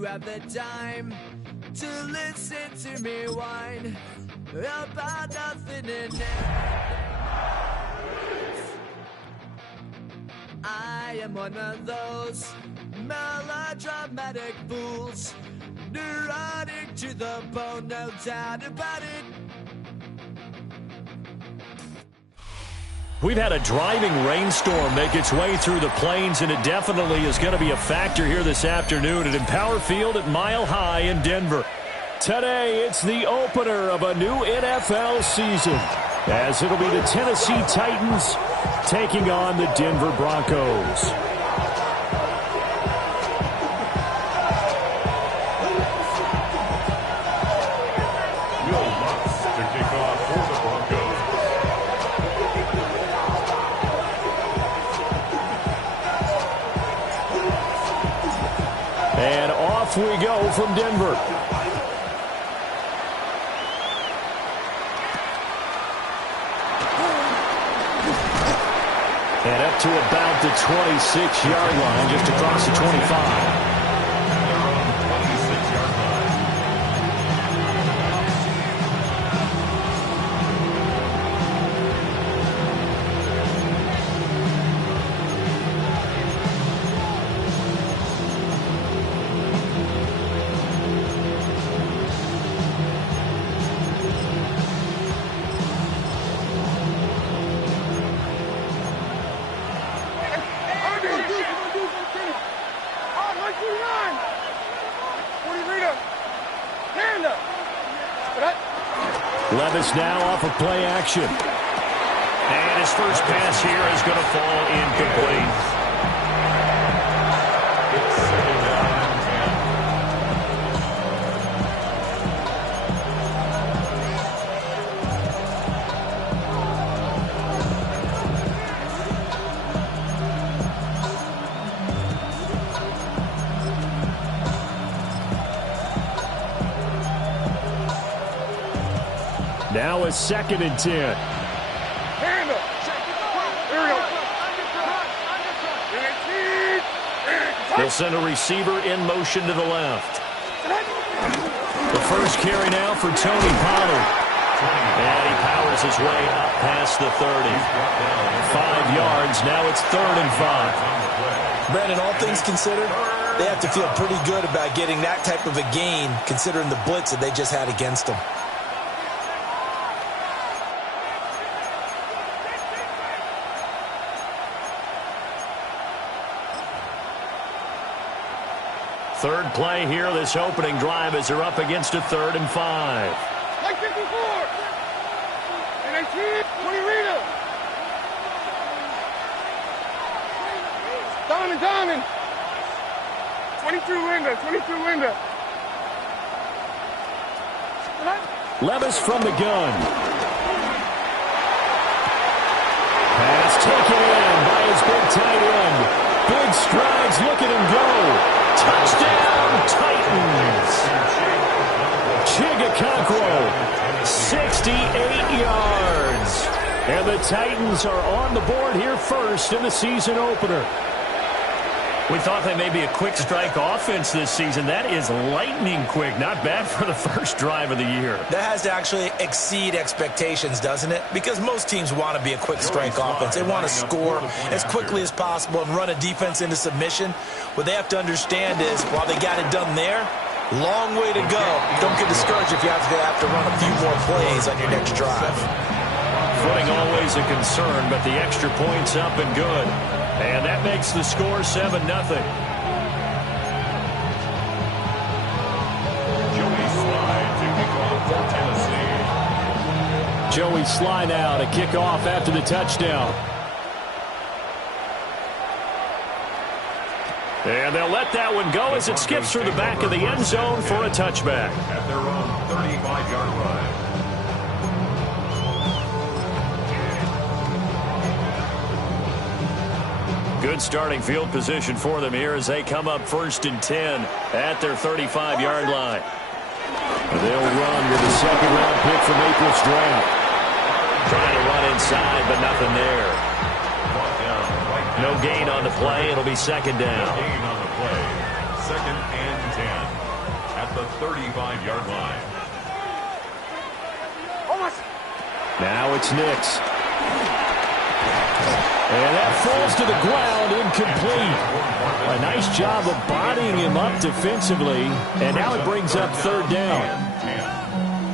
you have the time to listen to me whine about nothing and everything. I am one of those melodramatic fools, neurotic to the bone, no doubt about it. We've had a driving rainstorm make its way through the plains, and it definitely is going to be a factor here this afternoon at Empower Field at Mile High in Denver. Today, it's the opener of a new NFL season, as it'll be the Tennessee Titans taking on the Denver Broncos. And off we go from Denver. And up to about the 26-yard line, just across the 25. Levis now off of play action. And his first pass here is going to fall incomplete. Now a 2nd and 10. They'll send a receiver in motion to the left. The first carry now for Tony Pollard. And he powers his way up past the 30. 5 yards. Now it's 3rd and 5. Brandon, all things considered, they have to feel pretty good about getting that type of a gain, considering the blitz that they just had against them. Third play here, this opening drive, as they're up against a 3rd and 5. Like 54. And 19, 20 Rita. Diamond. 22 Linda. Levis from the gun. Pass taken in by his big tight end. Big strides, look at him go. Touchdown, Titans! Chigakonkwo, 68 yards. And the Titans are on the board here first in the season opener. We thought they may be a quick strike offense this season. That is lightning quick. Not bad for the first drive of the year. That has to actually exceed expectations, doesn't it? Because most teams want to be a quick strike offense. They want to score as quickly as possible and run a defense into submission. What they have to understand is, while they got it done there, long way to go. Don't get discouraged if you have to run a few more plays on your next drive. Footing always a concern, but the extra point's up and good. And that makes the score 7-0. Joey Sly now to kick off after the touchdown. And they'll let that one go as it skips through the back of the end zone for a touchback. At their own 35-yard line. Good starting field position for them here as they come up 1st and 10 at their 35-yard line. They'll run with the 2nd-round pick from April's draft. Trying to run inside, but nothing there. No gain on the play. It'll be 2nd down. No gain on the play. 2nd and 10. 35-yard line. Now it's Nix. And that falls to the ground, incomplete. A nice job of bodying him up defensively, and now it brings up third down.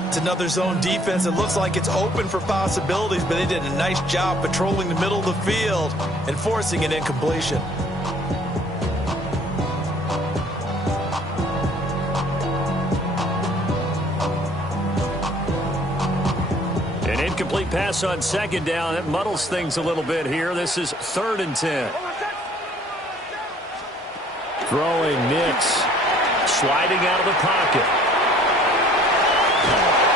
It's another zone defense. It looks like it's open for possibilities, but they did a nice job patrolling the middle of the field and forcing an incompletion. An incomplete pass on second down. That muddles things a little bit here. This is 3rd and 10. Throwing Nix. Sliding out of the pocket.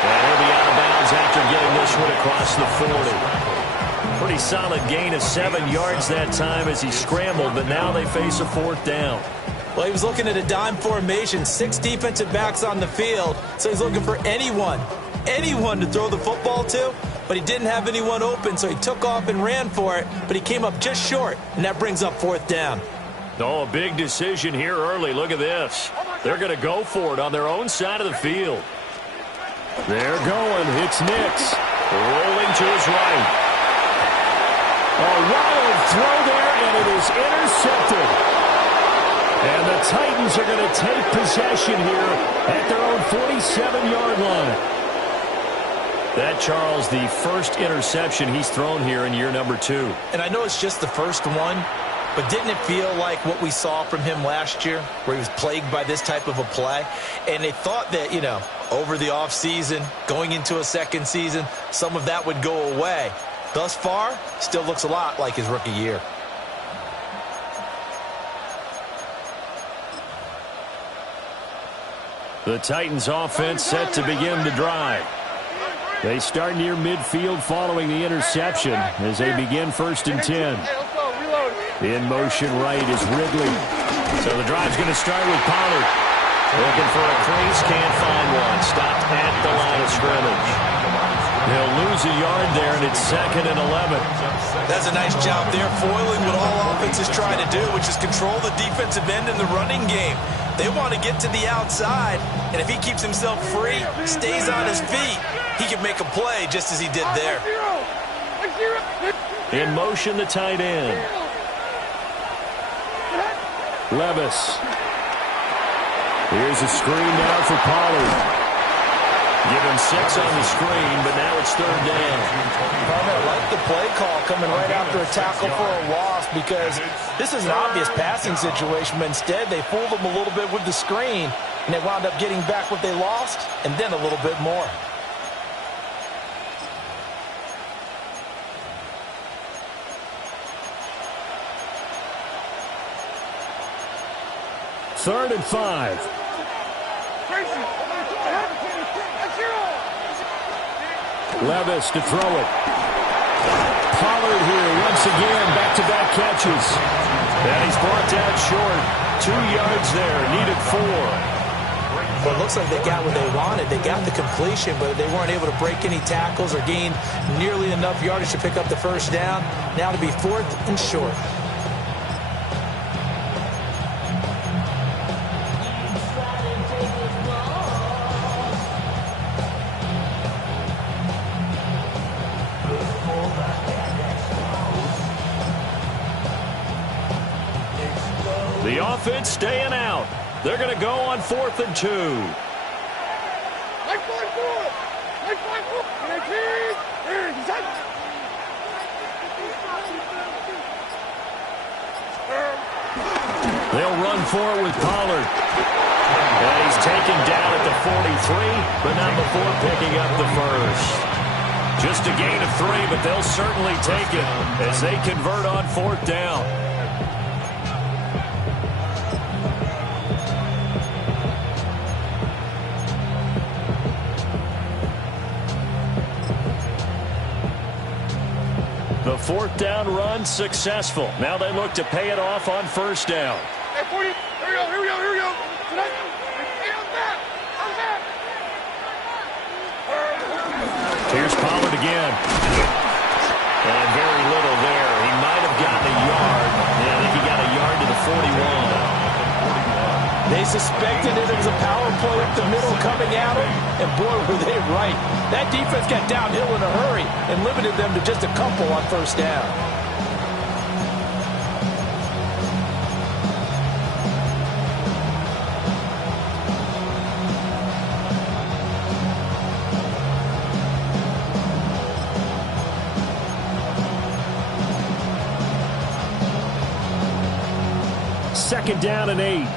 And he'll be out of bounds after getting this one across the 40. Pretty solid gain of 7 yards that time as he scrambled, but now they face a 4th down. Well, he was looking at a dime formation, 6 defensive backs on the field, so he's looking for anyone to throw the football to, but he didn't have anyone open, so he took off and ran for it, but he came up just short, and that brings up 4th down. Oh, a big decision here early. Look at this. They're going to go for it on their own side of the field. They're going. It's Nix. Rolling to his right. A wild throw there, and it is intercepted. And the Titans are going to take possession here at their own 47-yard line. That, Charles, the first interception he's thrown here in year number 2. And I know it's just the first one, but didn't it feel like what we saw from him last year, where he was plagued by this type of a play? And they thought that, over the offseason, going into a second season, some of that would go away. Thus far, still looks a lot like his rookie year. The Titans offense set to begin the drive. They start near midfield following the interception as they begin 1st and 10. In motion right is Ridley. So the drive's going to start with Pollard. Looking for a crease, can't find one. Stopped at the line of scrimmage. They'll lose a yard there, and it's 2nd and 11. That's a nice job there, foiling what all offenses try to do, which is control the defensive end in the running game. They want to get to the outside, and if he keeps himself free, stays on his feet, he can make a play just as he did there. In motion, the tight end. Levis. Here's a screen now for Pollard. Give him 6 on the screen, but now it's 3rd down. I like the play call coming right after a tackle for a loss, because this is an obvious passing situation, but instead they fooled him a little bit with the screen, and they wound up getting back what they lost, and then a little bit more. Third and 5. Levis to throw it. Pollard here once again, back-to-back catches. And he's brought down short. 2 yards there, needed 4. Well, it looks like they got what they wanted. They got the completion, but they weren't able to break any tackles or gain nearly enough yardage to pick up the 1st down. Now to be 4th and short. The offense staying out. They're going to go on 4th and 2. They'll run for it with Pollard. And he's taken down at the 43, but not before picking up the 1st. Just a gain of 3, but they'll certainly take it as they convert on 4th down. The 4th down run successful. Now they look to pay it off on 1st down. Hey, 40. Here we go. Hey, I'm back. Here's Pollard again. And very little there. He might have gotten a yard. Yeah, I think he got a yard to the 41. They suspected it was a power play up the middle coming at them, and boy, were they right. That defense got downhill in a hurry and limited them to just a couple on first down. Second down and 8.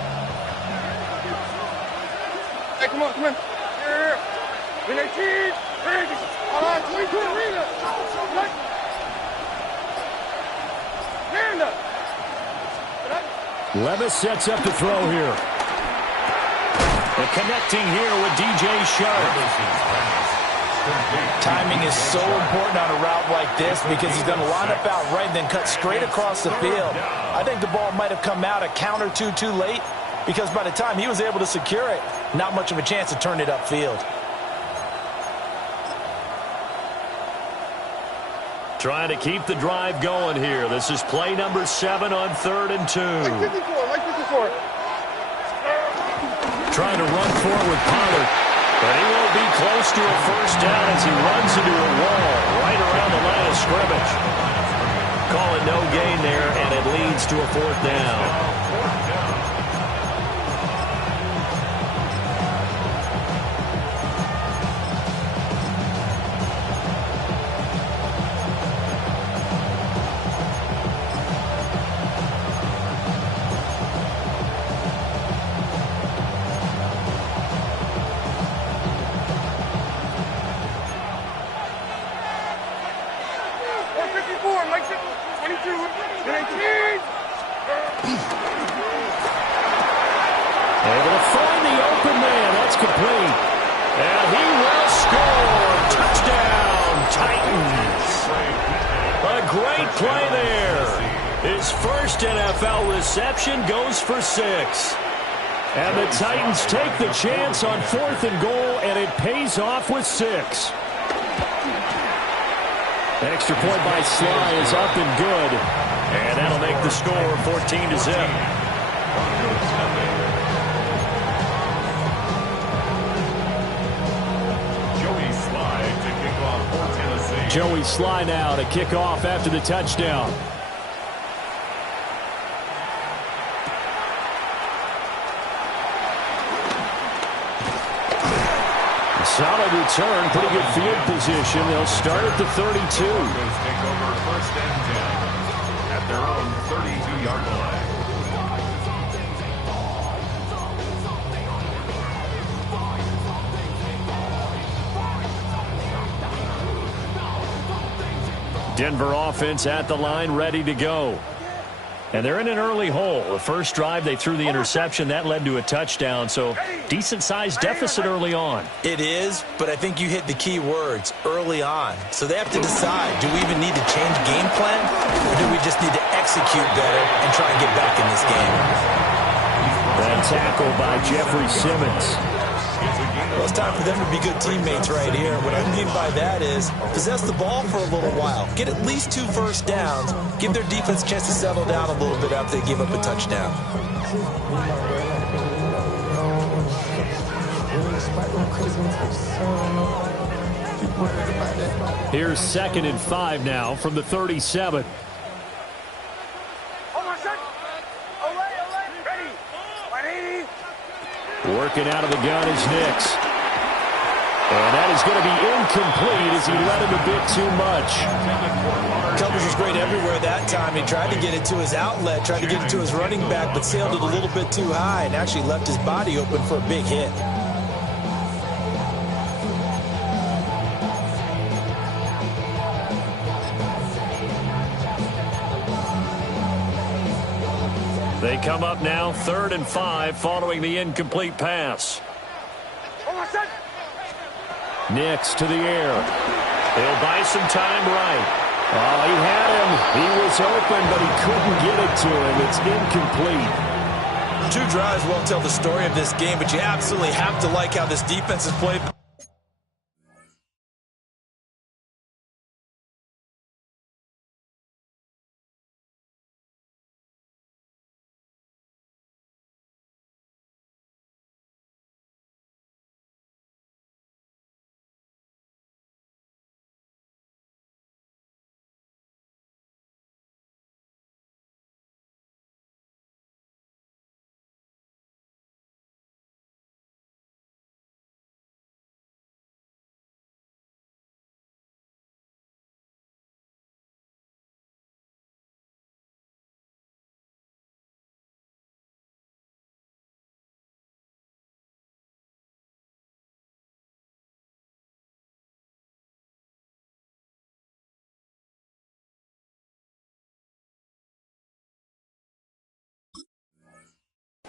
Hey, come on. Here. Win 18. All right, 22 arena. Stand up. Levis sets up to throw here. And connecting here with DJ Sharp. Timing is so important on a route like this because he's going to line up out right and then cut straight across the field. I think the ball might have come out a count or two too late because by the time he was able to secure it, not much of a chance to turn it upfield. Trying to keep the drive going here. This is play number 7 on 3rd and 2. Like 54. Trying to run forward with Pollard. But he won't be close to a first down as he runs into a wall right around the line of scrimmage. Call it no gain there, and it leads to a 4th down. Able to find the open man. That's complete. And he will score. Touchdown, Titans. A great play there. His first NFL reception goes for 6. And the Titans take the chance on 4th and goal, and it pays off with 6. Extra point by Sly is up and good. And that'll make the score 14-0. Joey Sly now to kick off after the touchdown. Solid return, pretty good field position. They'll start at the 32. Take over 1st and 10 at their own 32-yard line. Denver offense at the line, ready to go. And they're in an early hole. The first drive, they threw the interception. That led to a touchdown, so decent-sized deficit early on. It is, but I think you hit the key words, early on. So they have to decide, do we even need to change game plan, or do we just need to execute better and try and get back in this game? That tackle by Jeffrey Simmons. Well, it's time for them to be good teammates right here. What I mean by that is possess the ball for a little while. Get at least 2 first downs. Give their defense a chance to settle down a little bit after they give up a touchdown. Here's 2nd and 5 now from the 37. Working out of the gun is Nix. And that is going to be incomplete as he let him a bit too much. Coverage was great everywhere that time. He tried to get it to his outlet, tried to get it to his running back, but sailed it a little bit too high and actually left his body open for a big hit. They come up now 3rd and 5 following the incomplete pass. Nix to the air. He'll buy some time right. Oh, he had him. He was open, but he couldn't get it to him. It's incomplete. 2 drives won't tell the story of this game, but you absolutely have to like how this defense has played.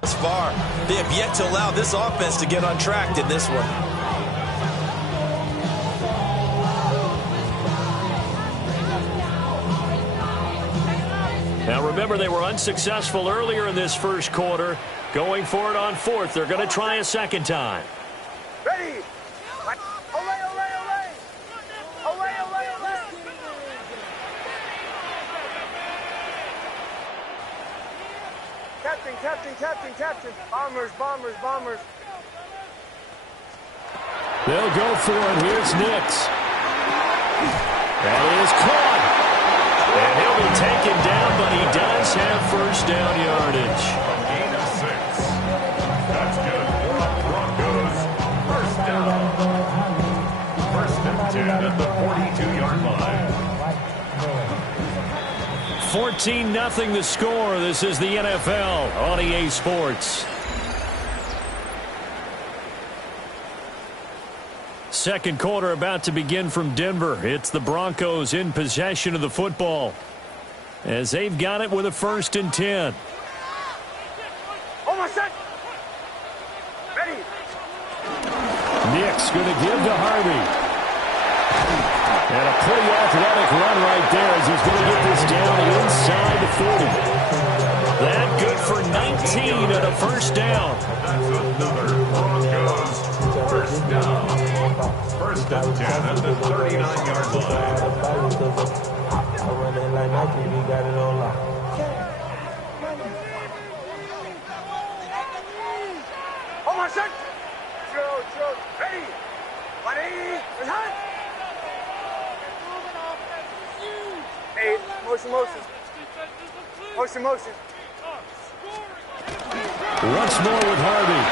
Thus far, they have yet to allow this offense to get on track in this one. Now remember, they were unsuccessful earlier in this first quarter. Going for it on fourth. They're going to try a second time. Ready. Olay, olay, olay. Olay, olay, olay. Captain, captain, captain, captain. Bombers, bombers, bombers. They'll go for it. Here's Nix. That is caught. And he'll be taken down, but he does have first down yardage. A gain of 6. That's good for the Broncos. First down. First and 10 at the 42-yard line. 14-0 the score. This is the NFL on EA Sports. Second quarter about to begin from Denver. It's the Broncos in possession of the football as they've got it with a 1st and 10. Almost set. Ready. Nick's going to give to Harvey. And a pretty athletic run right there as he's going to get this down inside the 40. That good for 19 and a first down. That's another Broncos first down. First and 10 at the 39-yard line. Almost set. Throw. Ready. Ready. Hot. Hey, motion. Motion. Once more with Harvey.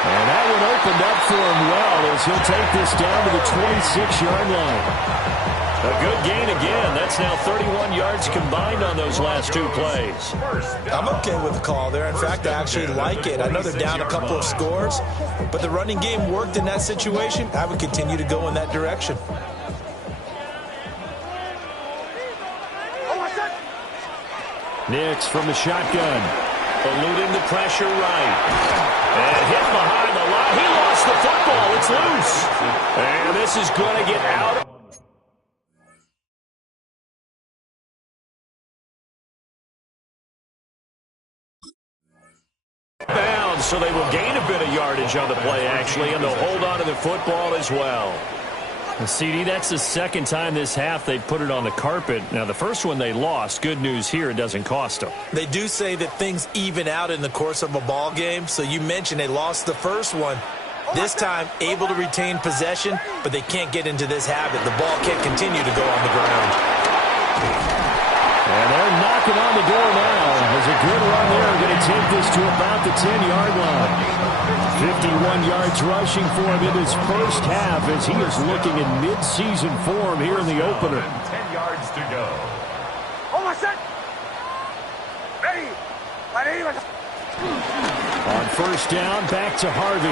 And that one opened up for him well as he'll take this down to the 26-yard line. A good gain again. That's now 31 yards combined on those last two plays. I'm okay with the call there. In fact, I actually like it. I know they're down a couple of scores, but the running game worked in that situation. I would continue to go in that direction. Nix from the shotgun. Eluding the pressure right. And hit behind the line. He lost the football. It's loose. And this is going to get out. Bounds, so they will gain a bit of yardage on the play, actually, and they'll hold on to the football as well. CD, that's the second time this half they've put it on the carpet. Now, the first one they lost. Good news here, it doesn't cost them. They do say that things even out in the course of a ball game. So you mentioned they lost the first one. This time, able to retain possession, but they can't get into this habit. The ball can't continue to go on the ground. And they're knocking on the door now. There's a good run there. Going to take this to about the 10-yard line. 51 yards rushing for him in his first half as he is looking in mid-season form here in the opener. 10 yards to go. Almost set. Ready. On first down, back to Harvey.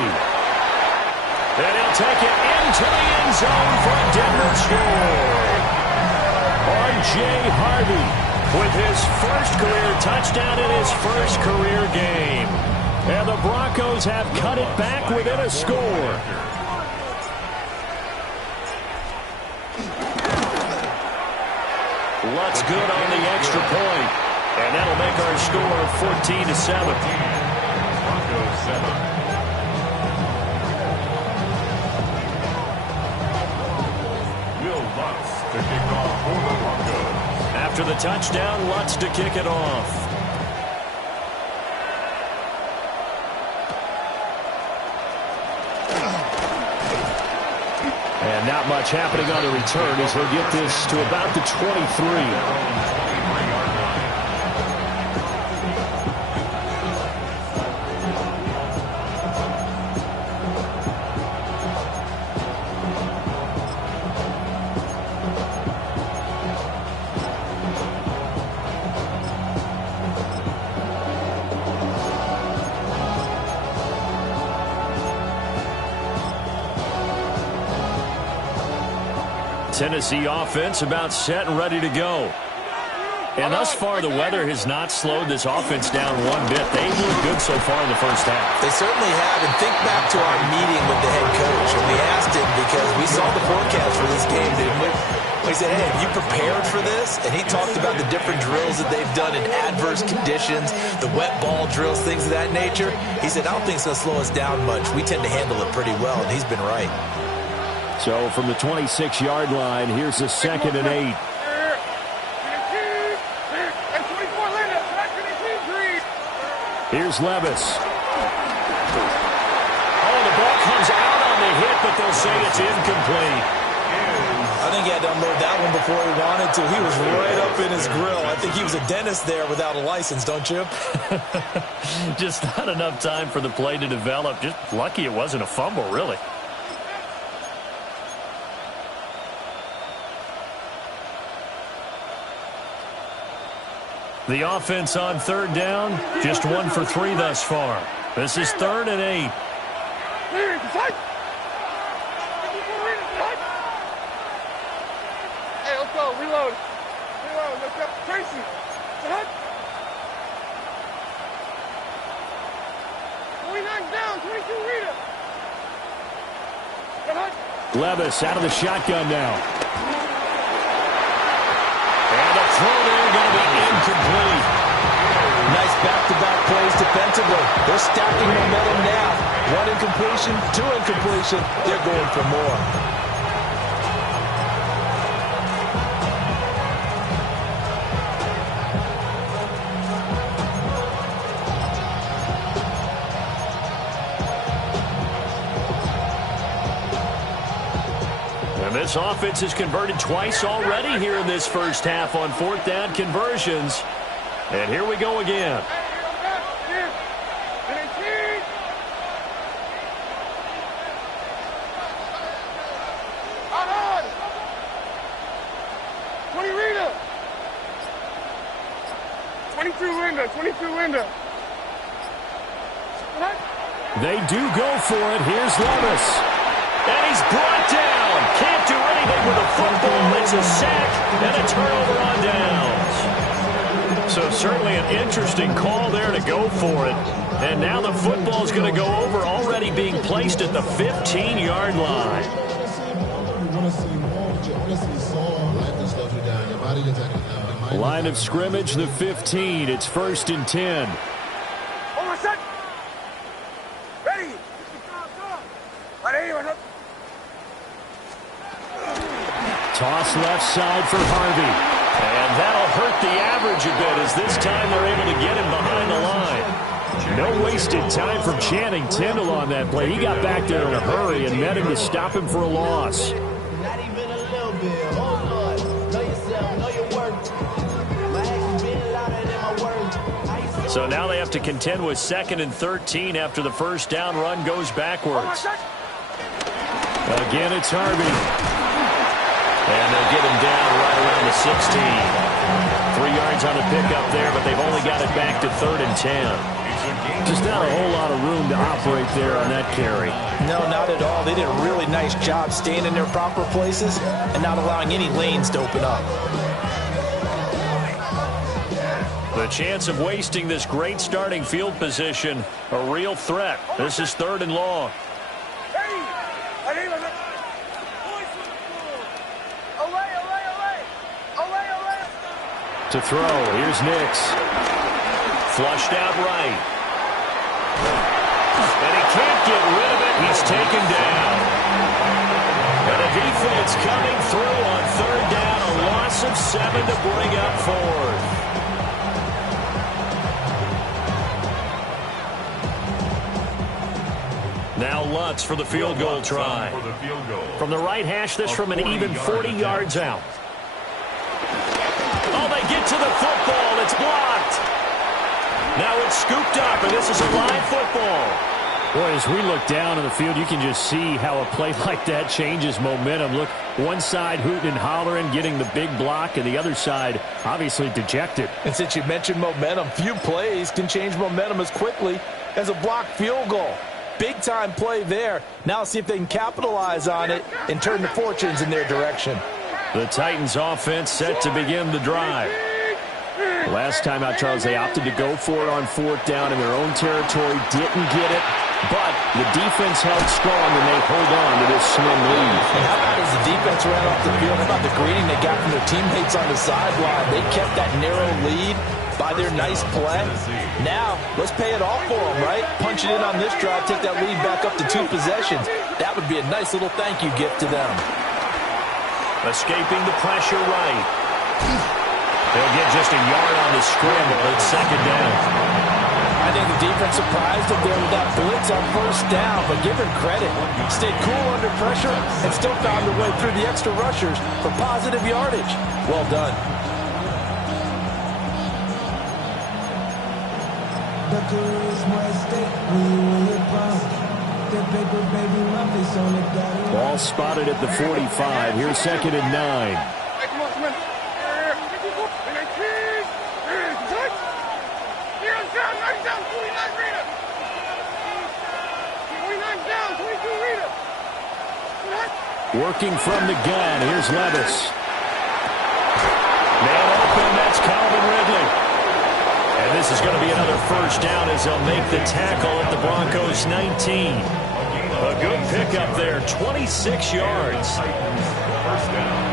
And he'll take it into the end zone for a Denver score. R.J. Harvey with his first career touchdown in his first career game. And the Broncos have cut it back within a score. Lutz good on the extra point. And that'll make our score 14-7. Broncos 7. To kick off for the Broncos. After the touchdown, Lutz to kick it off. And not much happening on the return as he'll get this to about the 23. Tennessee offense about set and ready to go. And thus far, the weather has not slowed this offense down one bit. They look good so far in the first half. They certainly have. And think back to our meeting with the head coach. And we asked him because we saw the forecast for this game, didn't we? We said, hey, have you prepared for this? And he talked about the different drills that they've done in adverse conditions, the wet ball drills, things of that nature. He said, I don't think it's going to slow us down much. We tend to handle it pretty well, and he's been right. So from the 26-yard line, here's a 2nd and 8. Here's Levis. Oh, the ball comes out on the hit, but they'll say it's incomplete. I think he had to unload that one before he wanted to. He was right up in his grill. I think he was a dentist there without a license, don't you? Just not enough time for the play to develop. Just lucky it wasn't a fumble, really. The offense on 3rd down, just 1 for 3 thus far. This is 3rd and 8. Hey, let's go. Reload. Let's go. Tracy. 29 down. 22 Rita. Levis out of the shotgun now. And the throw there going to be incomplete. Nice back-to-back plays defensively. They're stacking momentum now. 1 incompletion, 2 incompletion. They're going for more. And this offense has converted twice already here in this first half on 4th down conversions. And here we go again. They do go for it. Here's Levis. And he's brought down. Can't do anything with a football. It's a sack and a turnover on downs. So certainly an interesting call there to go for it. And now the football's going to go over, already being placed at the 15-yard line. Line of scrimmage, the 15. It's 1st and 10. Toss left side for Harvey. And that'll hurt the average a bit as this time they're able to get him behind the line. No wasted time from Channing Tindall on that play. He got back there in a hurry and met him to stop him for a loss. Not even a little bit. Oh, Lord. Know yourself. Know your worth. My actions being louder than my words. So now they have to contend with 2nd and 13 after the first down run goes backwards. Again, it's Harvey. And they'll get him down right around the 16. 3 yards on the pickup there, but they've only got it back to 3rd and 10. Just not a whole lot of room to operate there on that carry. No, not at all. They did a really nice job staying in their proper places and not allowing any lanes to open up. The chance of wasting this great starting field position, a real threat. This is 3rd and long. To throw, here's Nix. Flushed out right. And he can't get rid of it. He's taken down. And the defense coming through on 3rd down. A loss of 7 to bring up 4th. Now Lutz for the field goal try. From the right hash, this from an even 40 yards out. Oh, they get to the football. It's blocked. Now it's scooped up, and this is a live football. Boy, as we look down on the field, you can just see how a play like that changes momentum. Look, one side hooting and hollering, getting the big block, and the other side obviously dejected. And since you mentioned momentum, few plays can change momentum as quickly as a blocked field goal. Big-time play there. Now see if they can capitalize on it and turn the fortunes in their direction. The Titans offense set to begin the drive. Last time out, Charles, they opted to go for it on 4th down in their own territory. Didn't get it, but the defense held strong, and they hold on to this slim lead. And how about as the defense ran off the field? How about the greeting they got from their teammates on the sideline? They kept that narrow lead by their nice play. Now, let's pay it off for them, right? Punch it in on this drive, take that lead back up to 2 possessions. That would be a nice little thank you gift to them. Escaping the pressure right. They'll get just a yard on the scramble. It's 2nd down. I think the defense surprised them there with that blitz on 1st down, but give him credit. Stayed cool under pressure and still found a way through the extra rushers for positive yardage. Well done. Ball spotted at the 45. Here's 2nd and 9. Hey, come on, come on. Down, 49 Rita. 49 down, 22 Rita. Working from the gun. Here's Levis. Man open, that's Calvin Ridley. And this is going to be another 1st down as they'll make the tackle at the Broncos 19. A good pickup there, 26 yards. 1st down.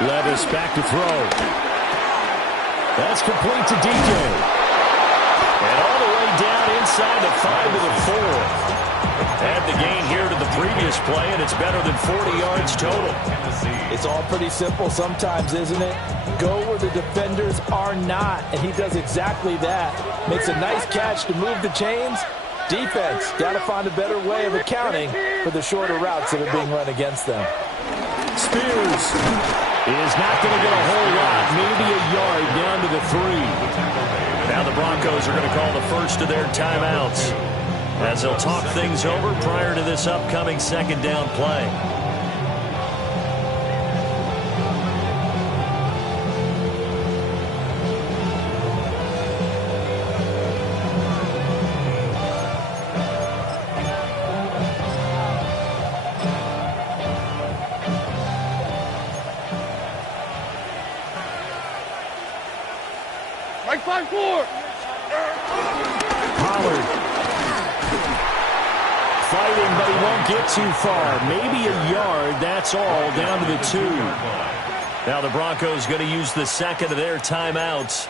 Levis back to throw. That's complete to DJ. And all the way down inside the 5 to the 4. Add the gain here to the previous play, and it's better than 40 yards total. It's all pretty simple sometimes, isn't it? Go where the defenders are not, and he does exactly that. Makes a nice catch to move the chains. Defense, got to find a better way of accounting for the shorter routes that are being run against them. Spears is not going to get a whole lot, maybe a yard down to the 3. Now the Broncos are going to call the first of their timeouts as they'll talk things over prior to this upcoming 2nd down play. Like 5-4. Pollard fighting, but he won't get too far. Maybe a yard, that's all, down to the 2. Now the Broncos going to use the 2nd of their timeouts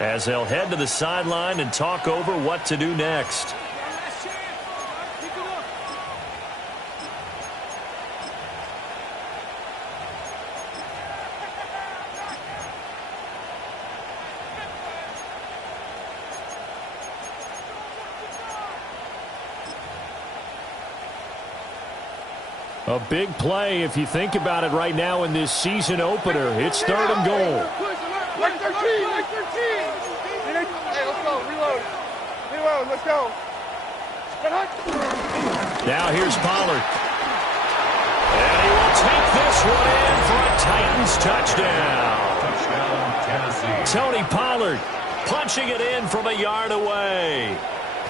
as they'll head to the sideline and talk over what to do next. A big play if you think about it right now in this season opener. It's 3rd and goal. Like 13, like 13. Hey, let's go, reload. Reload, let's go. Now here's Pollard. And he will take this one in for a Titans touchdown. Touchdown, Tennessee. Tony Pollard punching it in from a yard away.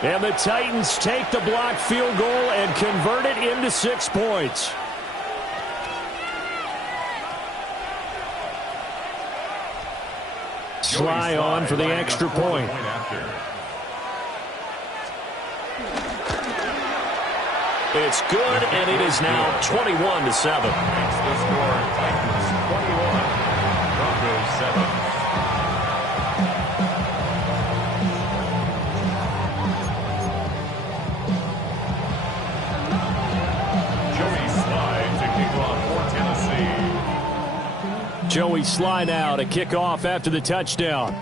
And the Titans take the blocked field goal and convert it into 6 points. Sly on for the extra point. It's good, and it is now 21-7. Makes the score Titans 21, Broncos 7. Joey Sly now to kick off after the touchdown.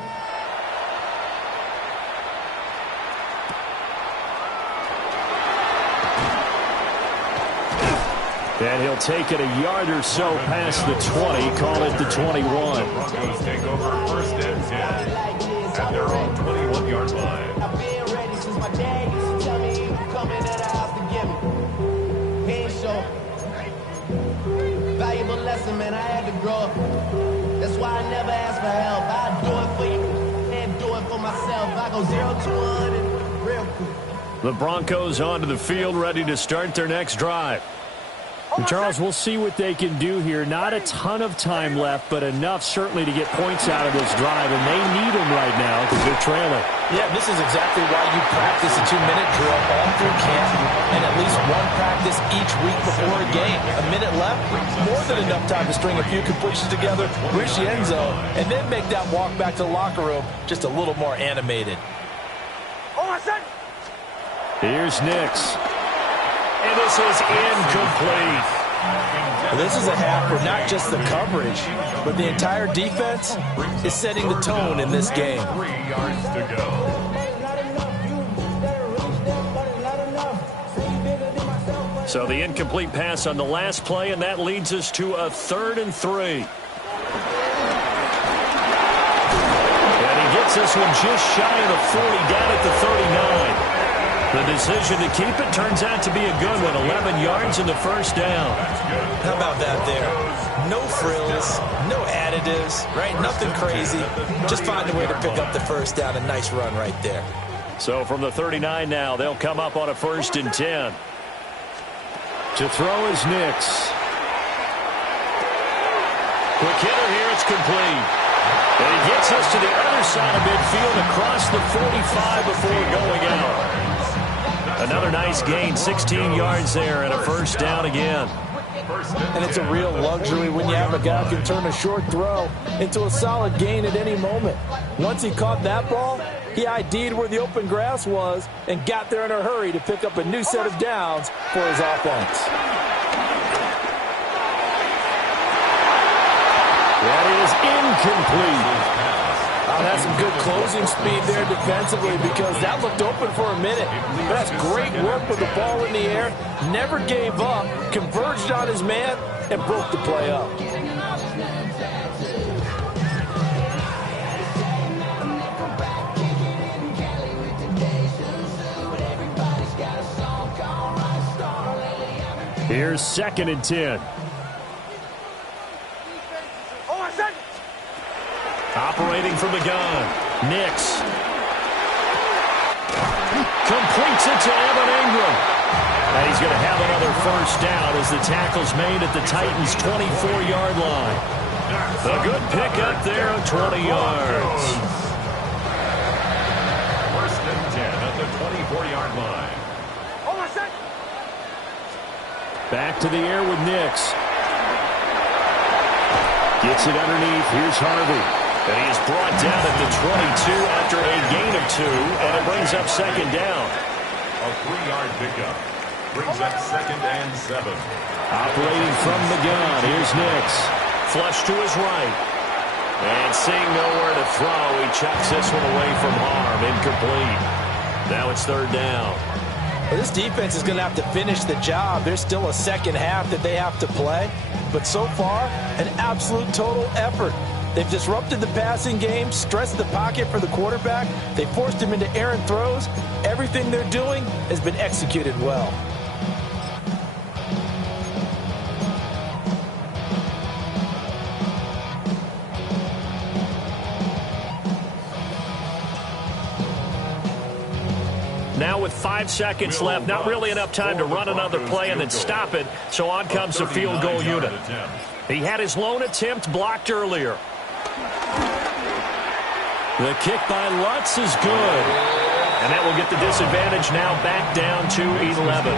And he'll take it a yard or so past the 20, call it the 21. Broncos take over 1st and 10 at their own 21-yard line. lesson, man. I had to grow up. That's why I never ask for help. I do it for you and do it for myself. I go 0 to 100 real quick. The Broncos onto the field, ready to start their next drive. And Charles, we'll see what they can do here. Not a ton of time left, but enough certainly to get points out of this drive, and they need them right now because they're trailing. Yeah, this is exactly why you practice a 2-minute drill all through camp and at least one practice each week before a game. A minute left, more than enough time to string a few completions together, reach the end zone, and then make that walk back to the locker room just a little more animated. Here's Nix. And this is incomplete. This is a half where not just the coverage, but the entire defense is setting the tone in this game. 3 yards to go. So the incomplete pass on the last play, and that leads us to a 3rd and 3. And he gets this one just shy of the 40, down at the 39. The decision to keep it turns out to be a good one. 11 yards in the first down. How about that there? No frills, no additives, right? Nothing crazy. Just find a way to pick up the first down. A nice run right there. So from the 39 now, they'll come up on a 1st and 10. To throw is Nix. Quick hitter here, it's complete. And he gets us to the other side of midfield across the 45 before going out. Another nice gain, 16 yards there, and a 1st down again. And it's a real luxury when you have a guy who can turn a short throw into a solid gain at any moment. Once he caught that ball, he ID'd where the open grass was and got there in a hurry to pick up a new set of downs for his offense. That is incomplete. That's some good closing speed there defensively because that looked open for a minute. But that's great work with the ball in the air. Never gave up, converged on his man, and broke the play up. Here's 2nd and 10. Operating from the gun, Nix. Completes it to Evan Ingram. And he's going to have another 1st down as the tackle's made at the Titans' 24-yard line. A good pickup there of 20 yards. 1st and 10 at the 24-yard line. Back to the air with Nix. Gets it underneath. Here's Harvey. And he is brought down at the 22 after a gain of 2, and it brings up 2nd down. A 3-yard pickup brings up 2nd and 7. Operating from the gun, here's Nix. Flush to his right. And seeing nowhere to throw, he chucks this one away from harm. Incomplete. Now it's 3rd down. Well, this defense is going to have to finish the job. There's still a second half that they have to play. But so far, an absolute total effort. They've disrupted the passing game, stressed the pocket for the quarterback. They forced him into errant throws. Everything they're doing has been executed well. Now with 5 seconds left, not really enough time to run another play and then stop it, so on comes the field goal unit. He had his lone attempt blocked earlier. The kick by Lutz is good. And that will get the disadvantage now back down to 11.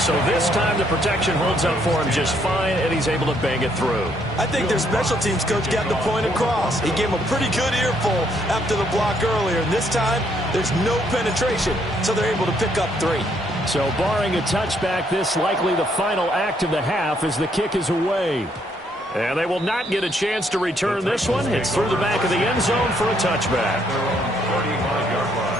So this time the protection holds up for him just fine, and he's able to bang it through. I think their special teams coach got the point across. He gave him a pretty good earful after the block earlier. And this time, there's no penetration, so they're able to pick up 3. So barring a touchback, this likely the final act of the half as the kick is away. And they will not get a chance to return this one. It's through the back of the end zone for a touchback. 45-yard line.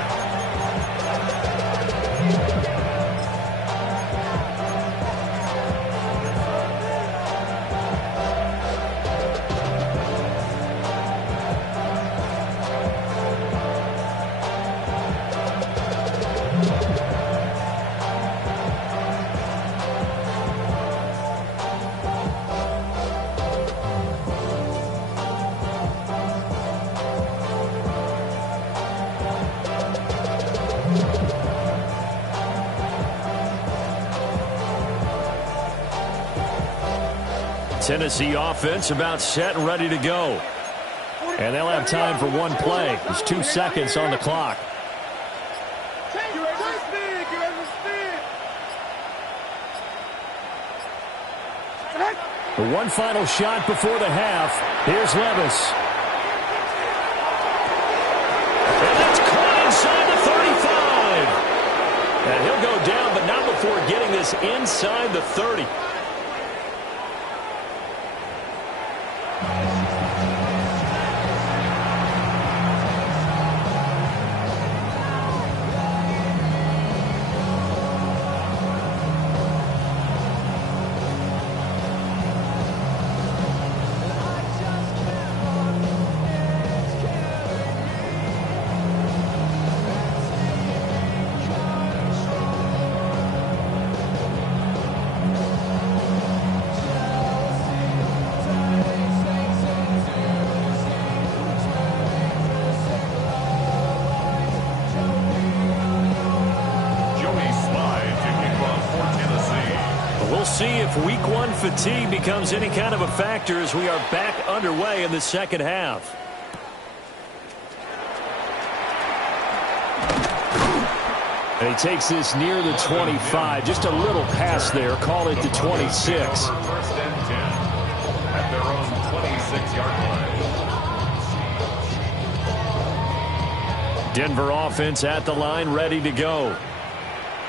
Tennessee offense about set and ready to go. And they'll have time for one play. There's 2 seconds on the clock. The one final shot before the half. Here's Levis. And that's caught inside the 35. And he'll go down, but not before getting this inside the 30. We'll see if week 1 fatigue becomes any kind of a factor as we are back underway in the second half. And he takes this near the 25. Just a little pass there. Call it the 26. First and 10 at their own 26-yard line. Denver offense at the line, ready to go.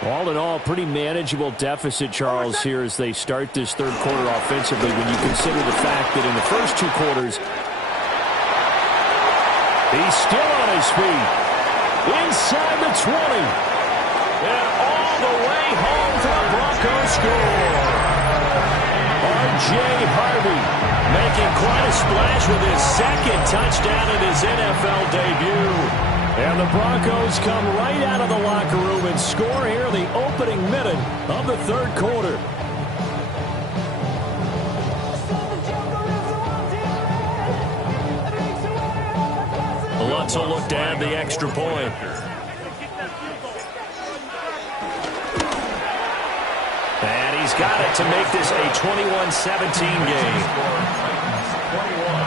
All in all, pretty manageable deficit, Charles, here as they start this third quarter offensively when you consider the fact that in the first 2 quarters, he's still on his feet. Inside the 20. And all the way home for the Broncos score. R.J. Harvey making quite a splash with his second touchdown in his NFL debut. And the Broncos come right out of the locker room and score here in the opening minute of the third quarter. Lutz will look to add the extra point. And he's got it to make this a 21-17 game. 21,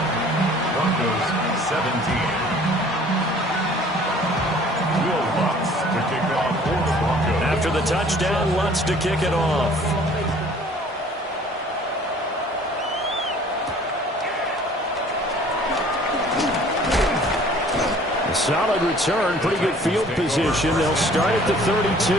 Broncos 17. After the touchdown, Lutz to kick it off. A solid return, pretty good field position. They'll start at the 32.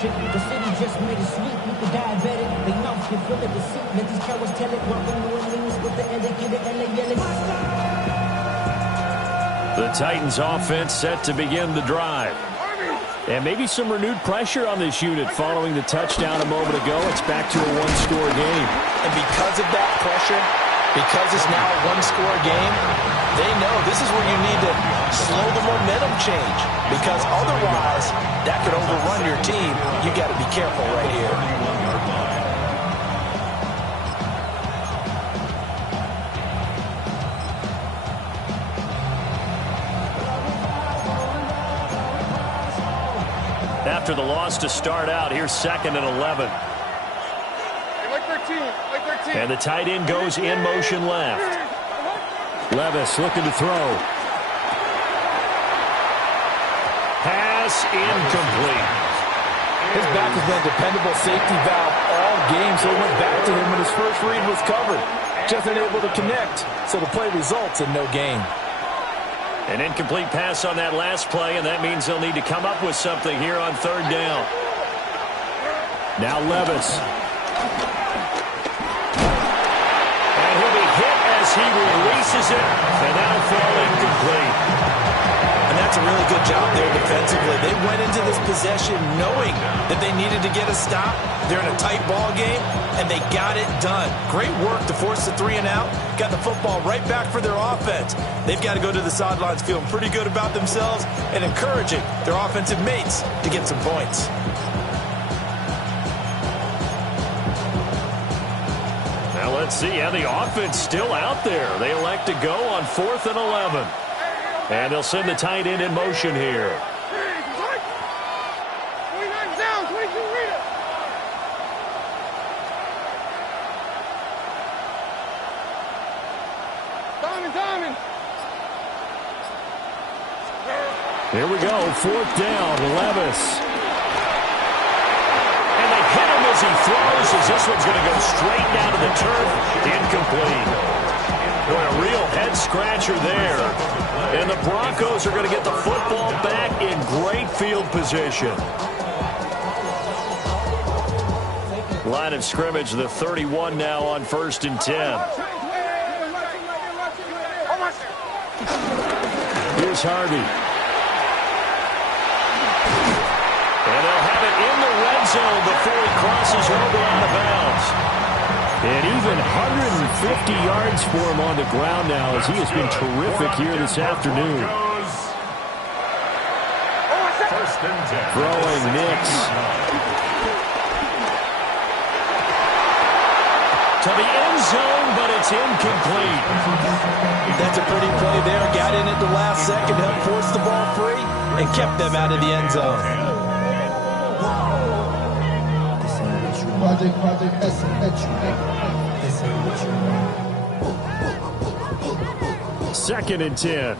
The city just made it sweet with the diabetic. They know you feel the deceit. Let these cowards tell it. Walk on New Orleans with the indicator and they yell it. The Titans offense set to begin the drive. And maybe some renewed pressure on this unit following the touchdown a moment ago. It's back to a one-score game. And because of that pressure, because it's now a one-score game, they know this is where you need to slow the momentum change. Because otherwise, that could overrun your team. You got to be careful right here. After the loss to start out, here's 2nd and 11. Like 13. And the tight end goes in motion left. Levis looking to throw. Pass incomplete. His back has been a dependable safety valve all game, so it went back to him when his first read was covered. Just unable to connect, so the play results in no gain. An incomplete pass on that last play, and that means they'll need to come up with something here on 3rd down. Now Levis. And he'll be hit as he releases it, and that'll fall incomplete. And that's a really good job there defensively. They went into this possession knowing that they needed to get a stop. They're in a tight ball game, and they got it done. Great work to force the 3 and out. Got the football right back for their offense. They've got to go to the sidelines feeling pretty good about themselves and encouraging their offensive mates to get some points. Now let's see. Yeah, the offense still out there. They elect to go on 4th and 11. And they'll send the tight end in motion here. 29 down, 22 reader. Diamond. Here we go, 4th down, Levis. And they hit him as he throws, as this one's going to go straight down to the turf. Incomplete. Boy, a real head-scratcher there. And the Broncos are going to get the football back in great field position. Line of scrimmage, the 31 now on 1st and 10. Here's Harvey. And they'll have it in the red zone before he crosses over out of bounds. And even 150 yards for him on the ground now, as he has been terrific here this afternoon. Throwing Nix. To the end zone, but it's incomplete. That's a pretty play there. Got in at the last second, helped force the ball free, and kept them out of the end zone. Second and 10. Up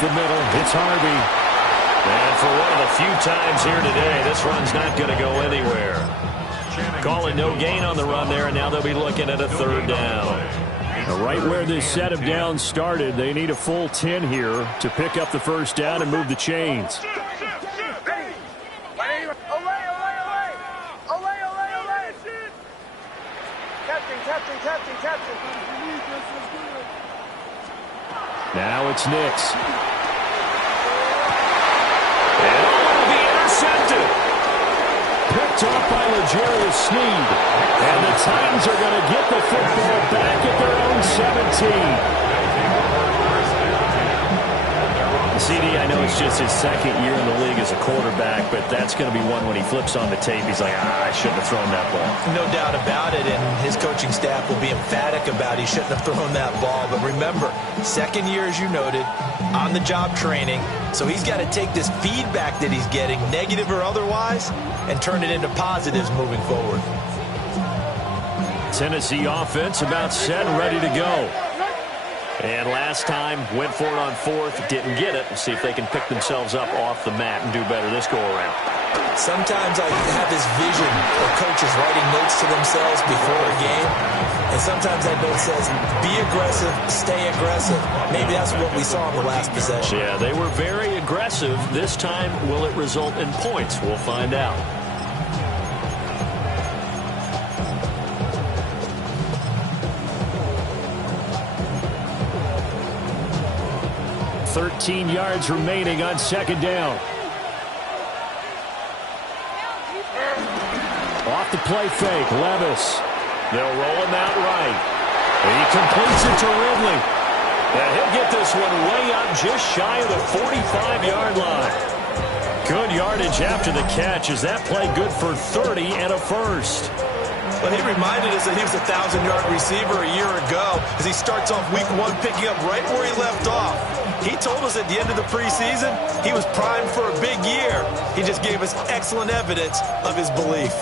the middle, it's Harvey. And for one of the few times here today, this run's not going to go anywhere. Call it no gain on the run there, and now they'll be looking at a 3rd down. Right where this set of downs started, they need a full 10 here to pick up the 1st down and move the chains. Captain. Now it's Nix. And will be intercepted. Picked off by L'Jarius Sneed. And the Titans are going to get the football back at their own 17. CD, I know it's just his 2nd year in the league as a quarterback, but that's going to be one when he flips on the tape, he's like, I shouldn't have thrown that ball. No doubt about it, and his coaching staff will be emphatic about he shouldn't have thrown that ball. But remember, 2nd year, as you noted, on-the-job training, so he's got to take this feedback that he's getting, negative or otherwise, and turn it into positives moving forward. Tennessee offense about set and ready to go. And last time, went for it on 4th, didn't get it. We'll see if they can pick themselves up off the mat and do better this go-around. Sometimes I have this vision of coaches writing notes to themselves before a game, and sometimes that note says, be aggressive, stay aggressive. Maybe that's what we saw in the last possession. Yeah, they were very aggressive. This time, will it result in points? We'll find out. 13 yards remaining on 2nd down. Off the play fake, Levis. They'll roll him out right. And he completes it to Ridley. And he'll get this one way up just shy of the 45-yard line. Good yardage after the catch. Is that play good for 30 and a first? Well, he reminded us that he was a 1,000-yard receiver a year ago as he starts off week 1 picking up right where he left off. He told us at the end of the preseason he was primed for a big year. He just gave us excellent evidence of his belief.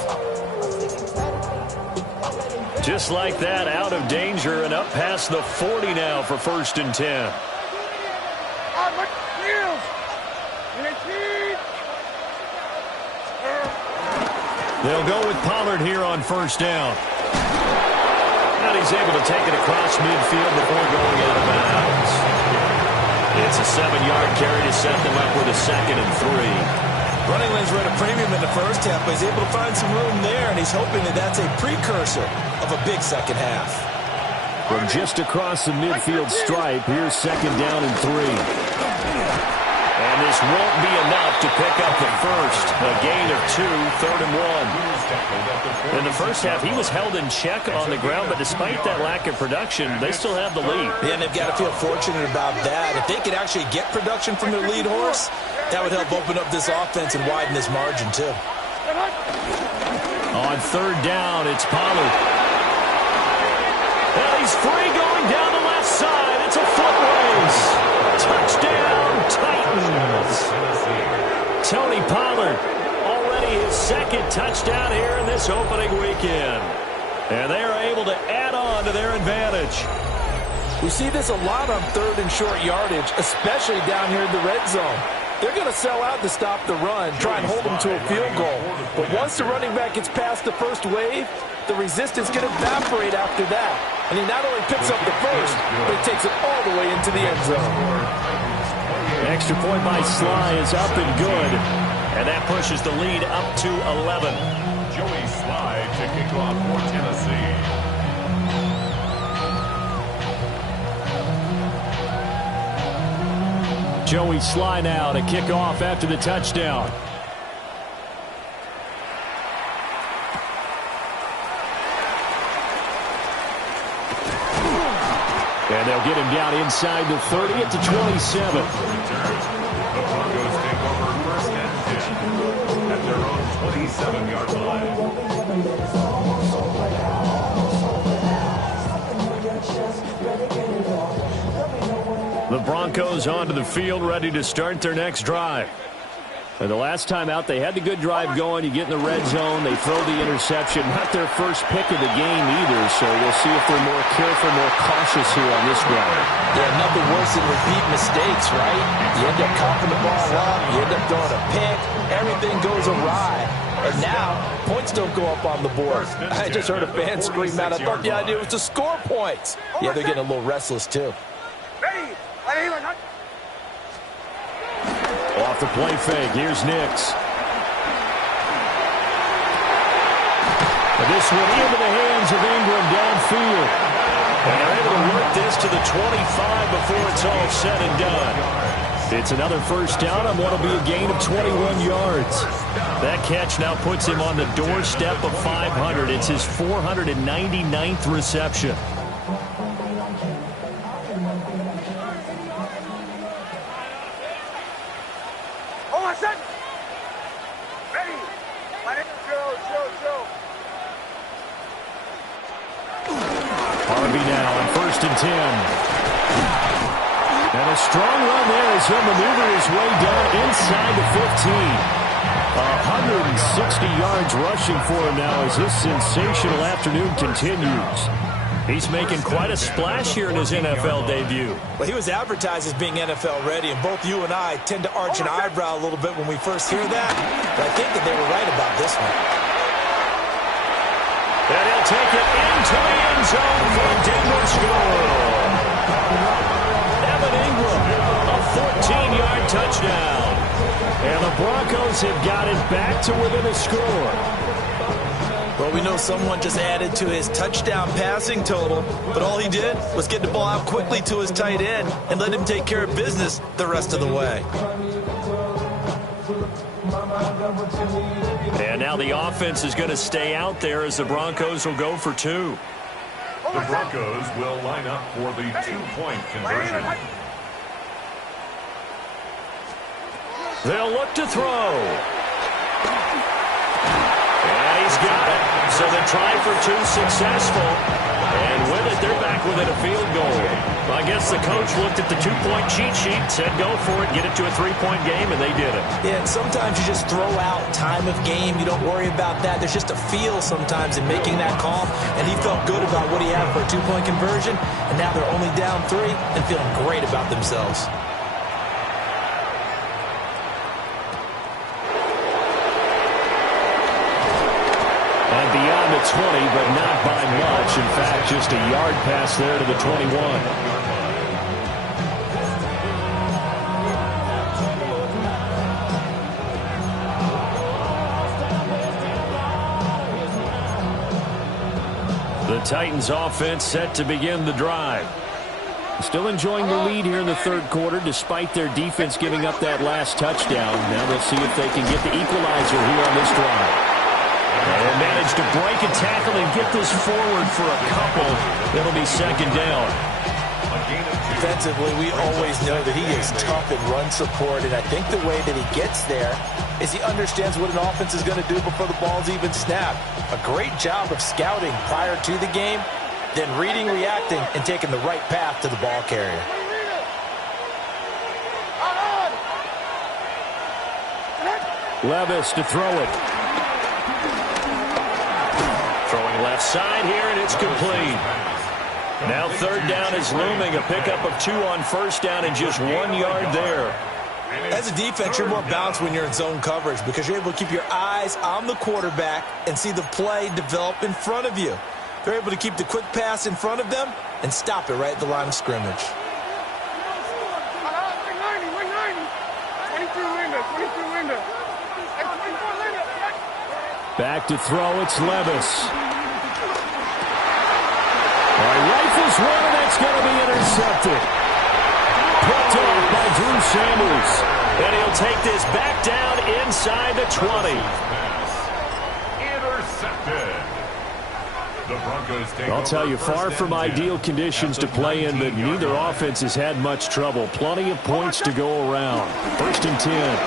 Just like that, out of danger and up past the 40 now for 1st and 10. They'll go with Pollard here on 1st down. And he's able to take it across midfield before going out of bounds. It's a 7-yard carry to set them up with a 2nd and 3. Running lanes were at a premium in the first half, but he's able to find some room there, and he's hoping that that's a precursor of a big second half. From just across the midfield stripe, here's 2nd down and 3. And this won't be enough to pick up the first. A gain of 2, 3rd and 1. In the first half, he was held in check on the ground, but despite that lack of production, they still have the lead. Yeah, and they've got to feel fortunate about that. If they could actually get production from their lead horse, that would help open up this offense and widen this margin, too. On 3rd down, it's Pollard. He's free going down the left side. It's a foot race. Touchdown, Titans. Tony Pollard, already his second touchdown here in this opening weekend. And they are able to add on to their advantage. We see this a lot on third and short yardage, especially down here in the red zone. They're going to sell out to stop the run, try and hold them to a field goal. But once the running back gets past the first wave, the resistance can evaporate after that. And he not only picks up the first, but he takes it all the way into the end zone. An extra point by Sly is up and good. And that pushes the lead up to 11. Joey Sly to kick off for Tennessee. Joey Sly now to kick off after the touchdown. And they'll get him down inside the 30 at the 27. The Broncos take over first and 10 at their own 27-yard line. The Broncos onto the field, ready to start their next drive. And the last time out, they had the good drive going. You get in the red zone, they throw the interception. Not their first pick of the game either, so we'll see if they're more careful, more cautious here on this drive. Yeah, nothing worse than repeat mistakes, right? You end up coughing the ball up, you end up throwing a pick, everything goes awry. And now, points don't go up on the board. I just heard a fan scream out, I thought the idea was to score points. Yeah, they're getting a little restless too. Off the play fake, here's Nix. And this one into the hands of Ingram downfield. And they're able to work this to the 25 before it's all said and done. It's another first down on what will be a gain of 21 yards. That catch now puts him on the doorstep of 500. It's his 499th reception. Harvey now on 1st and 10. And a strong run there as he'll maneuver his way down inside the 15. 160 yards rushing for him now as this sensational afternoon continues. He's making quite a splash here in his NFL debut. Well, he was advertised as being NFL ready, and both you and I tend to arch an eyebrow a little bit when we first hear that. But I think that they were right about this one. And he'll take it into the end zone for a Denver score. Evan Ingram, a 14-yard touchdown. And the Broncos have got it back to within a score. Well, we know someone just added to his touchdown passing total, but all he did was get the ball out quickly to his tight end and let him take care of business the rest of the way. And now the offense is going to stay out there as the Broncos will go for two. The Broncos will line up for the two-point conversion. They'll look to throw. And he's got it. So the try for two successful. And with it, they're back within a field goal. Well, I guess the coach looked at the two-point cheat sheet, said go for it, get it to a three-point game, and they did it. Yeah, and sometimes you just throw out time of game. You don't worry about that. There's just a feel sometimes in making that call, and he felt good about what he had for a two-point conversion, and now they're only down 3 and feeling great about themselves. Beyond the 20, but not by much. In fact, just a yard pass there to the 21. The Titans offense set to begin the drive. Still enjoying the lead here in the third quarter despite their defense giving up that last touchdown. Now they'll see if they can get the equalizer here on this drive. And managed to break a tackle and get this forward for a couple. It'll be second down. Defensively, we always know that he is tough in run support, and I think the way that he gets there is he understands what an offense is going to do before the ball's even snapped. A great job of scouting prior to the game, then reading, reacting, and taking the right path to the ball carrier. Levis to throw it. Throwing left side here, and it's complete. Now third down is looming. A pickup of 2 on first down and just 1 yard there. As a defense, you're more balanced when you're in zone coverage because you're able to keep your eyes on the quarterback and see the play develop in front of you. They're able to keep the quick pass in front of them and stop it right at the line of scrimmage. Back to throw, it's Levis. Rifles one, and that's going to be intercepted. Picked off by Drew Sanders. And he'll take this back down inside the 20. Intercepted. The Broncos take I'll tell you, far from ideal conditions to play in, but neither offense has had much trouble. Plenty of points to go around. 1st and 10.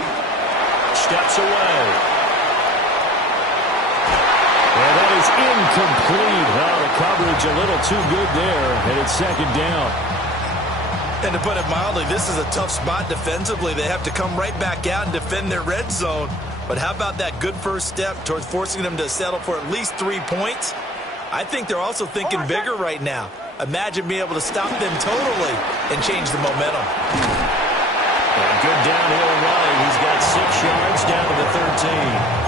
Steps away. And that is incomplete. Well, the coverage a little too good there, and it's 2nd down. And to put it mildly, this is a tough spot defensively. They have to come right back out and defend their red zone. But how about that good first step towards forcing them to settle for at least 3 points? I think they're also thinking bigger right now. Imagine being able to stop them totally and change the momentum. And good downhill running. He's got 6 yards down to the 13.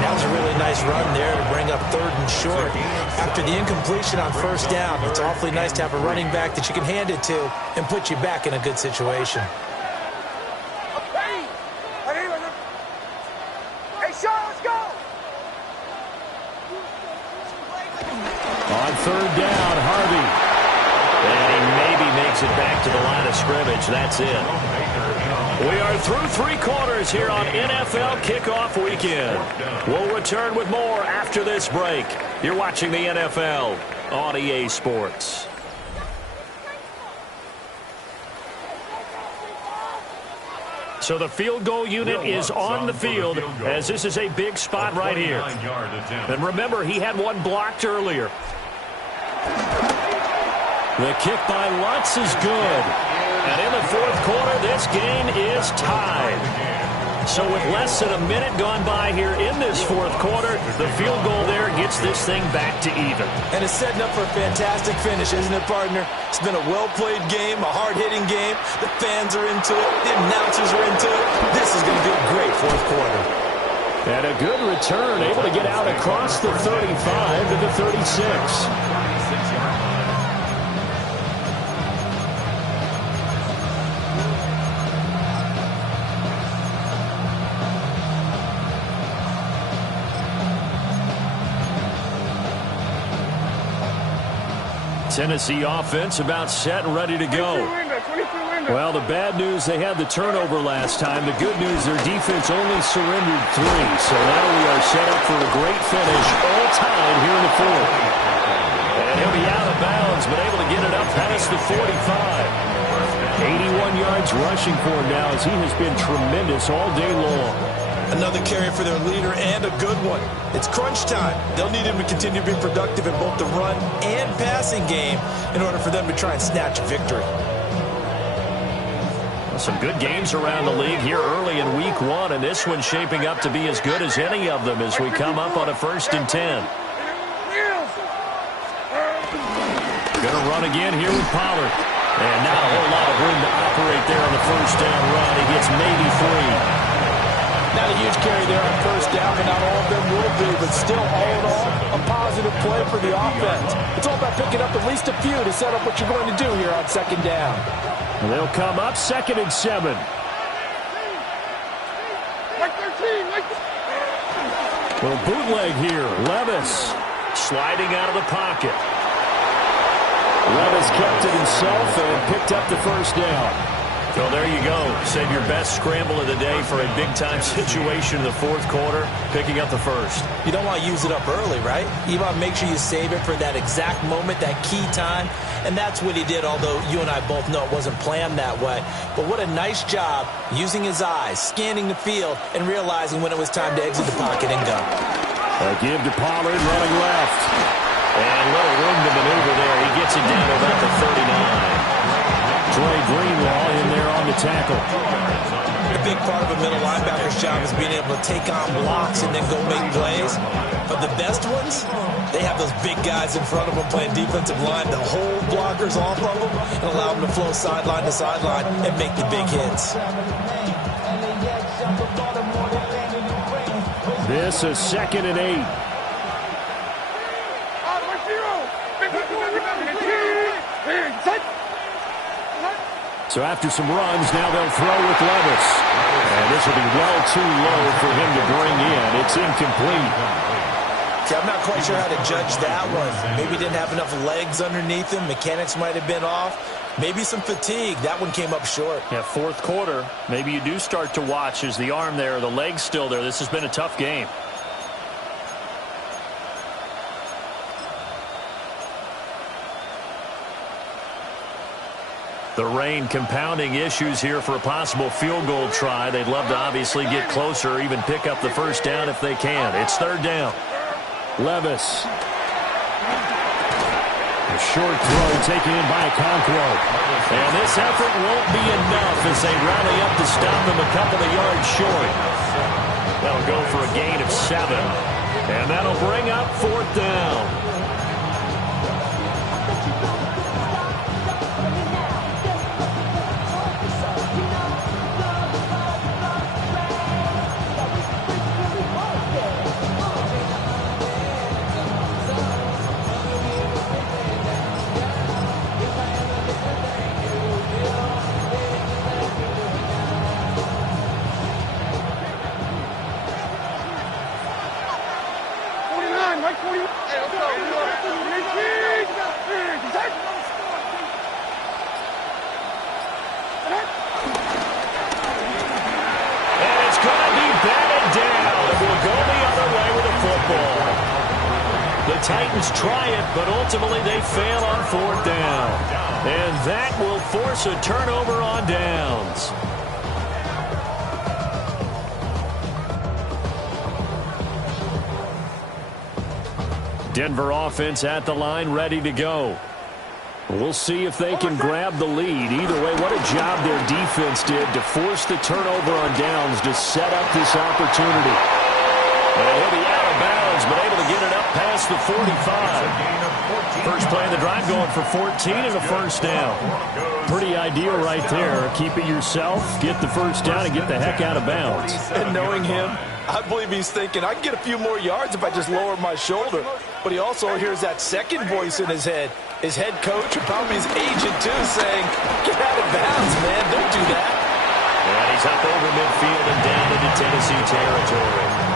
That was a really nice run there to bring up 3rd and short. After the incompletion on first down, it's awfully nice to have a running back that you can hand it to and put you back in a good situation. Hey, Sean, let's go! On 3rd down, Harvey. And he maybe makes it back to the line of scrimmage. That's it. We are through 3 quarters here on NFL Kickoff Weekend. We'll return with more after this break. You're watching the NFL on EA Sports. So the field goal unit is on the field as this is a big spot right here. And remember, he had one blocked earlier. The kick by Lutz is good. And in the 4th quarter, this game is tied. So with less than a minute gone by here in this 4th quarter, the field goal there gets this thing back to even. And it's setting up for a fantastic finish, isn't it, partner? It's been a well-played game, a hard-hitting game. The fans are into it. The announcers are into it. This is going to be a great 4th quarter. And a good return, able to get out across the 35 to the 36. Tennessee offense about set and ready to go. Well, the bad news, they had the turnover last time. The good news, their defense only surrendered 3. So now we are set up for a great finish, all tied here in the 4th. And he'll be out of bounds, but able to get it up past the 45. 81 yards rushing for him now as he has been tremendous all day long. Another carry for their leader and a good one. It's crunch time. They'll need him to continue to be productive in both the run and passing game in order for them to try and snatch a victory. Some good games around the league here early in week 1, and this one's shaping up to be as good as any of them as we come up on a 1st and 10. Going to run again here with Pollard. And not a whole lot of room to operate there on the 1st down run. He gets maybe 3. Not a huge carry there on 1st down, but not all of them will be. But still, all in all, a positive play for the offense. It's all about picking up at least a few to set up what you're going to do here on 2nd down. And they'll come up 2nd and 7. Well, bootleg here. Levis sliding out of the pocket. Levis kept it himself and picked up the 1st down. So there you go. Save your best scramble of the day for a big-time situation in the 4th quarter, picking up the 1st. You don't want to use it up early, right? You want to make sure you save it for that exact moment, that key time. And that's what he did, although you and I both know it wasn't planned that way. But what a nice job using his eyes, scanning the field, and realizing when it was time to exit the pocket and go. A give to Pollard running left. And little room to maneuver there. He gets it down to about the 39. Dre Greenlaw in there on the tackle. A big part of a middle linebacker's job is being able to take on blocks and then go make plays. But the best ones, they have those big guys in front of them playing defensive line to hold blockers off of them and allow them to flow sideline to sideline and make the big hits. This is 2nd and 8. So after some runs, now they'll throw with Levis. And this will be well too low for him to bring in. It's incomplete. See, I'm not quite sure how to judge that one. Maybe didn't have enough legs underneath him. Mechanics might have been off. Maybe some fatigue. That one came up short. Yeah, fourth quarter. Maybe you do start to watch. Is the arm there, the leg's still there? This has been a tough game. The rain compounding issues here for a possible field goal try. They'd love to obviously get closer or even pick up the first down if they can. It's 3rd down. Levis. A short throw taken in by Okonkwo. And this effort won't be enough as they rally up to stop him a couple of yards short. That'll go for a gain of 7. And that'll bring up 4th down. Titans try it, but ultimately they fail on 4th down. And that will force a turnover on downs. Denver offense at the line, ready to go. We'll see if they can grab the lead. Either way, what a job their defense did to force the turnover on downs to set up this opportunity. And he'll be out of bounds, but able to get it up past the 45. First play of the drive going for 14 and a first down. Pretty ideal right there. Keep it yourself, get the first down, and get the heck out of bounds. And knowing him, I believe he's thinking, I can get a few more yards if I just lower my shoulder. But he also hears that second voice in his head. His head coach and probably his agent, too, saying, get out of bounds, man. Don't do that. And he's up over midfield and down into Tennessee territory.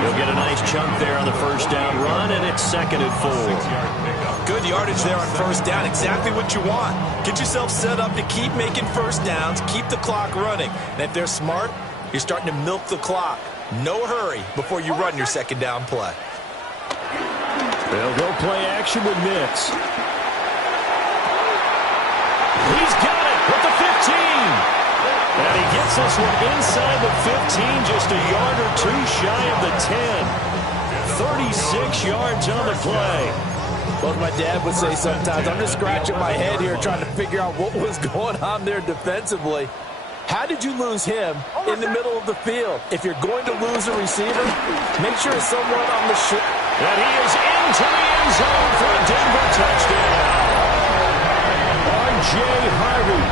He'll get a nice chunk there on the first down run, and it's 2nd and 4. Good yardage there on first down. Exactly what you want. Get yourself set up to keep making first downs, keep the clock running. And if they're smart, you're starting to milk the clock. No hurry before you run your second down play. They'll go play action with Nix. He's got it with the 15. And he gets this one inside the 15, just a yard or two shy of the 10. 36 yards on the play. Well, my dad would say sometimes, I'm just scratching my head here trying to figure out what was going on there defensively. How did you lose him in the middle of the field? If you're going to lose a receiver, make sure it's someone on the ship. And he is into the end zone for a Denver touchdown. R.J. Harvey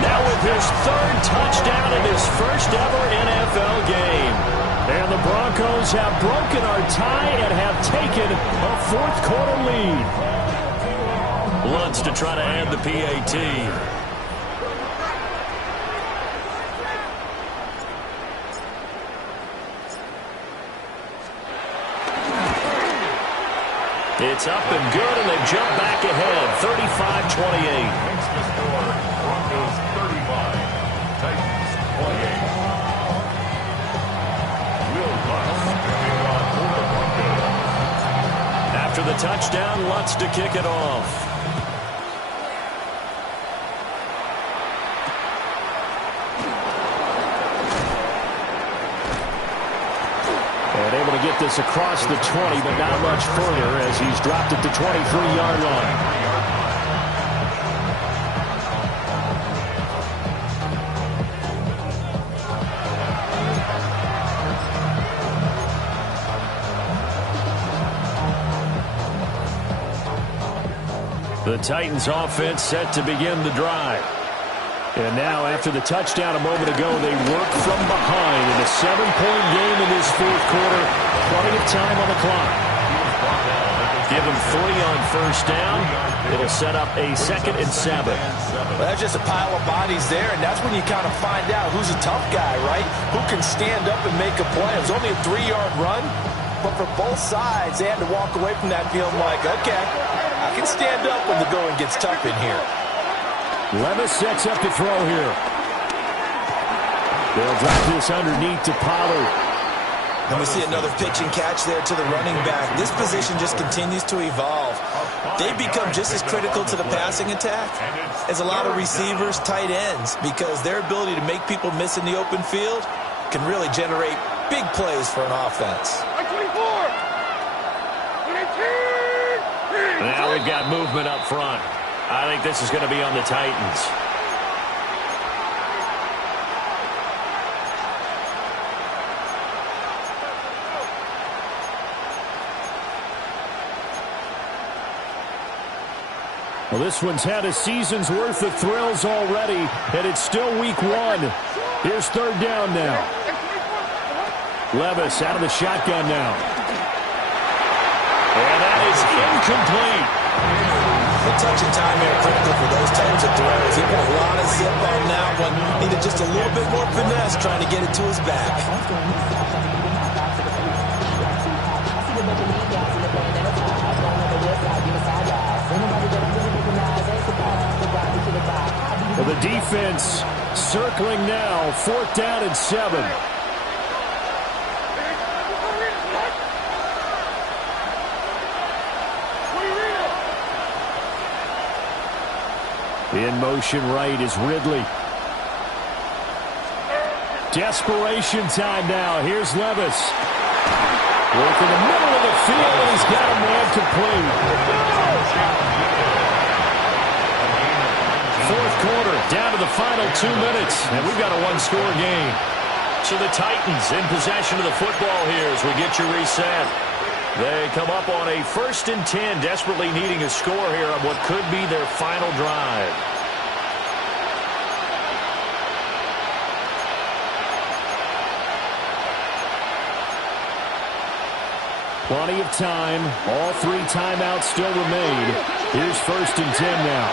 now with his 3rd touchdown in his first ever NFL game. And the Broncos have broken our tie and have taken a 4th quarter lead. Lutz to try to add the PAT. It's up and good, and they jump back ahead, 35-28. Makes the score, Broncos 35, Titans 28. Will Lutz coming on for the Broncos. After the touchdown, Lutz to kick it off. And able to get this across the 20, but not much further as he's dropped it to 23-yard line. The Titans offense set to begin the drive. And now after the touchdown a moment ago, they work from behind in a 7-point game in this fourth quarter. Plenty of time on the clock. Give them 3 on first down. It'll set up a 2nd and 7. Well, that's just a pile of bodies there, and that's when you kind of find out who's a tough guy, right? Who can stand up and make a play. It was only a 3-yard run, but for both sides, they had to walk away from that feeling like, okay, I can stand up when the going gets tough in here. Levis sets up to throw here. They'll drop this underneath to Pollard. And we see another pitch and catch there to the running back. This position just continues to evolve. They become just as critical to the passing attack as a lot of receivers, tight ends, because their ability to make people miss in the open field can really generate big plays for an offense. Now we've got movement up front. I think this is going to be on the Titans. Well, this one's had a season's worth of thrills already, and it's still week 1. Here's 3rd down now. Levis out of the shotgun now. And that is incomplete. The touch and time here critical for those types of throws. He put a lot of zip on that one. Needed just a little bit more finesse trying to get it to his back. Well, the defense circling now. 4th down and 7. In motion right is Ridley. Desperation time now. Here's Levis. Work in the middle of the field, and he's got a man complete. 4th quarter, down to the final 2 minutes, and we've got a 1-score game. So the Titans in possession of the football here as we get you reset. They come up on a 1st and 10, desperately needing a score here on what could be their final drive. Plenty of time. All 3 timeouts still remain. Here's 1st and 10 now.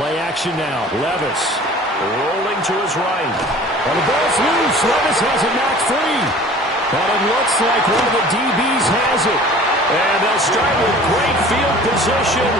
Play action now. Levis rolling to his right. And the ball's loose. Levis has it knocked free. But it looks like one of the DBs has it. And they'll start with great field position.